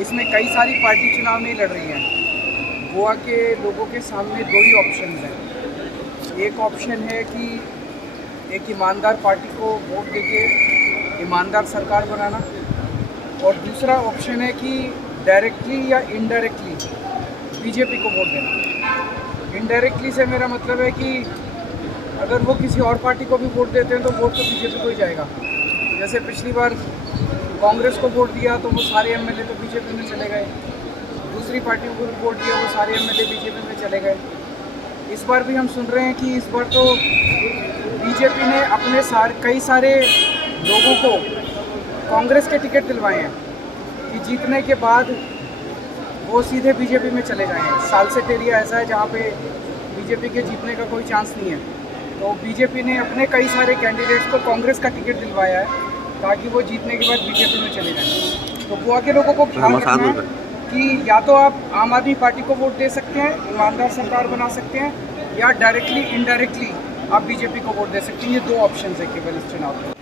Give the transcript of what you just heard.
इसमें कई सारी पार्टी चुनाव नहीं लड़ रही हैं। गोवा के लोगों के सामने दो ही ऑप्शन हैं। एक ऑप्शन है कि एक ईमानदार पार्टी को वोट देके ईमानदार सरकार बनाना, और दूसरा ऑप्शन है कि डायरेक्टली या इनडायरेक्टली बीजेपी को वोट देना। इनडायरेक्टली से मेरा मतलब है कि अगर वो किसी और पार्टी को भी वोट देते हैं तो वोट तो बीजेपी को ही जाएगा। जैसे पिछली बार कांग्रेस को वोट दिया तो वो सारे एमएलए तो बीजेपी में चले गए, दूसरी पार्टियों को भी वोट दिया वो सारे एमएलए बीजेपी में चले गए। इस बार भी हम सुन रहे हैं कि इस बार तो बीजेपी ने अपने कई सारे लोगों को कांग्रेस के टिकट दिलवाए हैं कि जीतने के बाद वो सीधे बीजेपी में चले जाएंगे। सालसेट एरिया ऐसा है जहाँ पे बीजेपी के जीतने का कोई चांस नहीं है, तो बीजेपी ने अपने कई सारे कैंडिडेट्स को कांग्रेस का टिकट दिलवाया है ताकि वो जीतने के बाद बीजेपी में चले जाएं। तो गोवा के लोगों को ख्याल रखना है कि या तो आप आम आदमी पार्टी को वोट दे सकते हैं, ईमानदार सरकार बना सकते हैं, या डायरेक्टली इनडायरेक्टली आप बीजेपी को वोट दे सकते हैं। ये दो ऑप्शन है केवल इस चुनाव में।